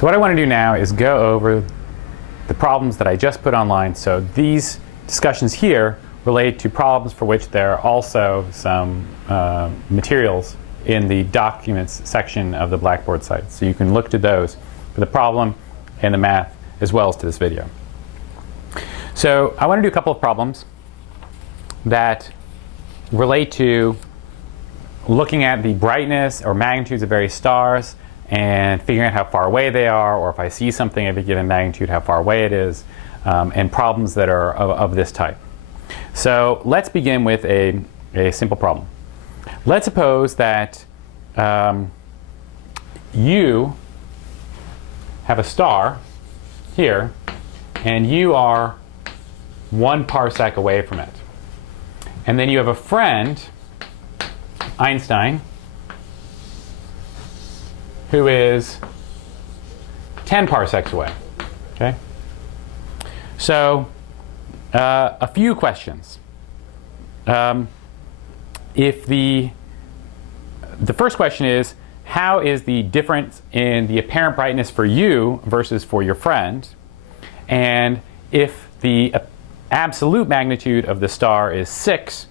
So what I want to do now is go over the problems that I just put online. So these discussions here relate to problems for which there are also some materials in the documents section of the Blackboard site. So you can look to those for the problem and the math as well as to this video. So I want to do a couple of problems that relate to looking at the brightness or magnitudes of various stars and figuring out how far away they are, or if I see something of a given magnitude, how far away it is, and problems that are of this type. So let's begin with a simple problem. Let's suppose that you have a star here, and you are 1 parsec away from it. And then you have a friend, Einstein, who is 10 parsecs away. Okay? So a few questions. If the first question is, how is the difference in the apparent brightness for you versus for your friend? And if the absolute magnitude of the star is 6,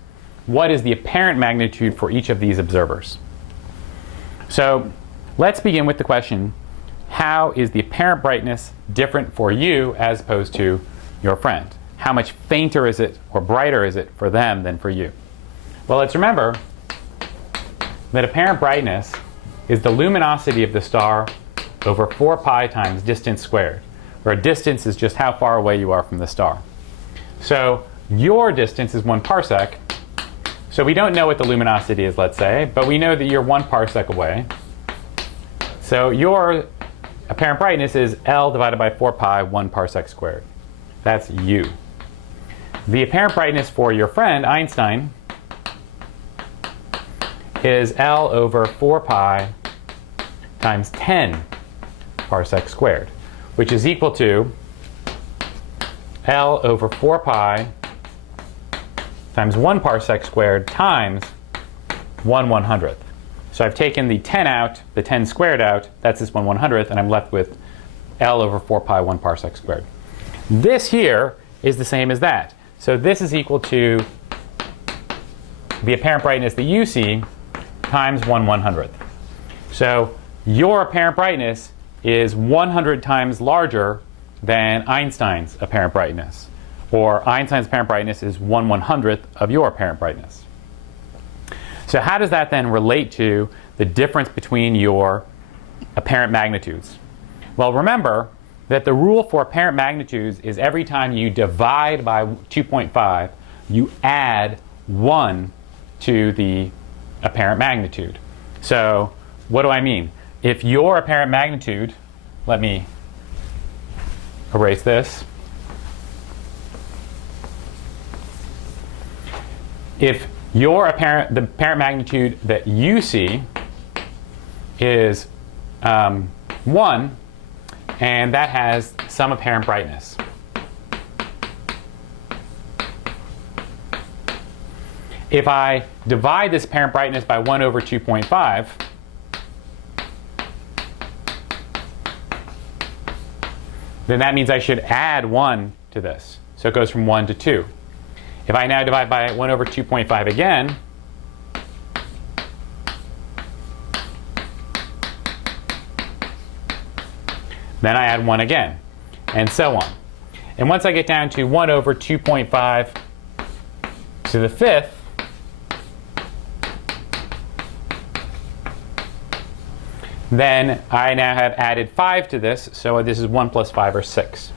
what is the apparent magnitude for each of these observers? So let's begin with the question, how is the apparent brightness different for you as opposed to your friend? How much fainter is it or brighter is it for them than for you? Well, let's remember that apparent brightness is the luminosity of the star over 4 pi times distance squared, where distance is just how far away you are from the star. So your distance is 1 parsec. So we don't know what the luminosity is, let's say, but we know that you're 1 parsec away. So your apparent brightness is L divided by 4 pi, 1 parsec squared. That's U. The apparent brightness for your friend, Einstein, is L over 4 pi times 10 parsec squared, which is equal to L over 4 pi times 1 parsec squared times 1/100th. So I've taken the 10 out, the 10 squared out, that's this 1/100th, and I'm left with L over 4 pi 1 parsec squared. This here is the same as that. So this is equal to the apparent brightness that you see times 1/100th. So your apparent brightness is 100 times larger than Einstein's apparent brightness. Or Einstein's apparent brightness is 1/100th of your apparent brightness. So how does that then relate to the difference between your apparent magnitudes? Well, remember that the rule for apparent magnitudes is every time you divide by 2.5, you add 1 to the apparent magnitude. So what do I mean? If your apparent magnitude, let me erase this. If the apparent magnitude that you see is 1, and that has some apparent brightness. If I divide this apparent brightness by 1 over 2.5, then that means I should add 1 to this. So it goes from 1 to 2. If I now divide by 1 over 2.5 again, then I add 1 again, and so on. And once I get down to 1 over 2.5 to the 5th, then I now have added 5 to this, so this is 1 plus 5 or 6.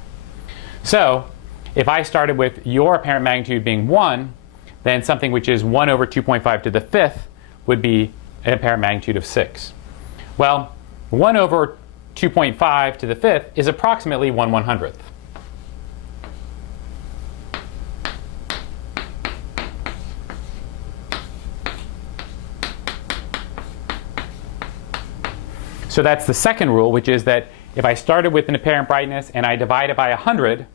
So if I started with your apparent magnitude being 1, then something which is 1 over 2.5 to the 5th would be an apparent magnitude of 6. Well, 1 over 2.5 to the 5th is approximately 1/100th. So that's the second rule, which is that if I started with an apparent brightness and I divide it by 100,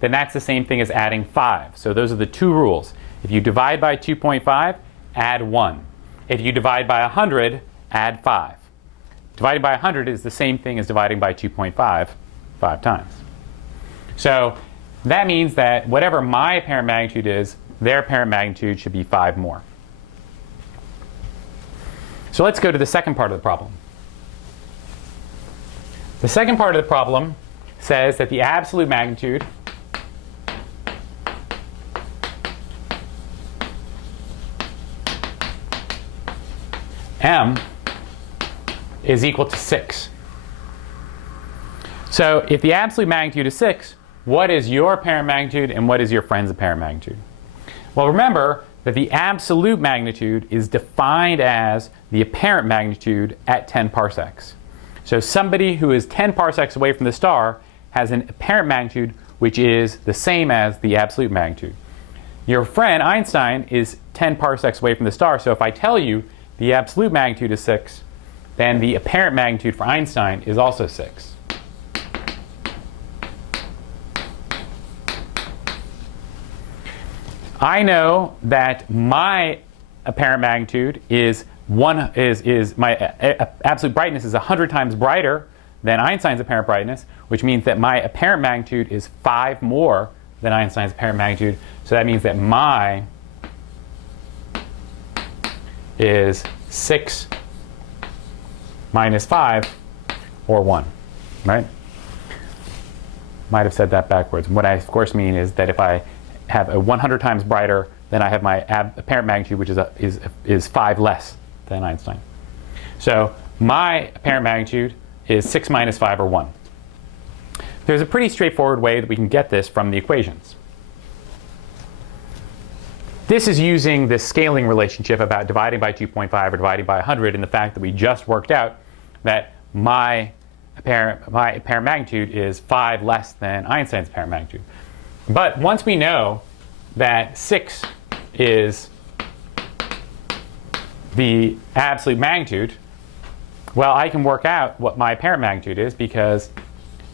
then that's the same thing as adding 5. So those are the two rules. If you divide by 2.5, add 1. If you divide by 100, add 5. dividing by 100 is the same thing as dividing by 2.5 5 times. So that means that whatever my apparent magnitude is, their apparent magnitude should be 5 more. So let's go to the second part of the problem. The second part of the problem says that the absolute magnitude m is equal to 6. So if the absolute magnitude is 6, what is your apparent magnitude and what is your friend's apparent magnitude? Well, remember that the absolute magnitude is defined as the apparent magnitude at 10 parsecs. So somebody who is 10 parsecs away from the star has an apparent magnitude which is the same as the absolute magnitude. Your friend Einstein is 10 parsecs away from the star, so if I tell you the absolute magnitude is 6, then the apparent magnitude for Einstein is also 6. I know that my apparent magnitude is my absolute brightness is 100 times brighter than Einstein's apparent brightness, which means that my apparent magnitude is 5 more than Einstein's apparent magnitude. So that means that my is 6 minus 5, or 1, right? Might have said that backwards. What I, of course, mean is that if I have a 100 times brighter, then I have my apparent magnitude, which is 5 less than Einstein. So my apparent magnitude is 6 minus 5, or 1. There's a pretty straightforward way that we can get this from the equations. This is using this scaling relationship about dividing by 2.5 or dividing by 100, and the fact that we just worked out that my apparent magnitude is 5 less than Einstein's apparent magnitude. But once we know that 6 is the absolute magnitude, well, I can work out what my apparent magnitude is, because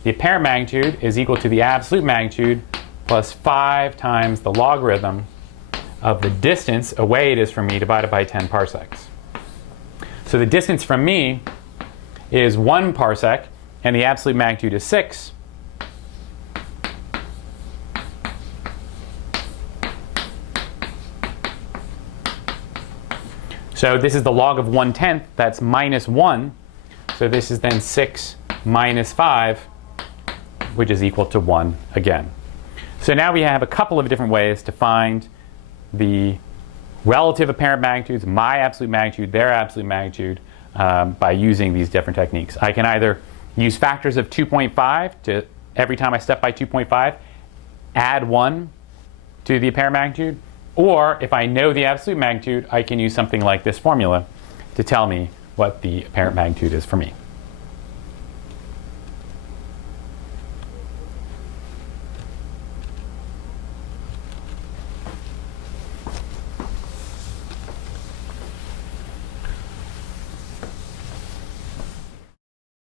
the apparent magnitude is equal to the absolute magnitude plus 5 times the logarithm of the distance away it is from me divided by 10 parsecs. So the distance from me is 1 parsec, and the absolute magnitude is 6. So this is the log of 1/10, that's minus 1. So this is then 6 minus 5, which is equal to 1 again. So now we have a couple of different ways to find the relative apparent magnitudes, my absolute magnitude, their absolute magnitude, by using these different techniques. I can either use factors of 2.5 to, every time I step by 2.5, add 1 to the apparent magnitude. Or if I know the absolute magnitude, I can use something like this formula to tell me what the apparent magnitude is for me.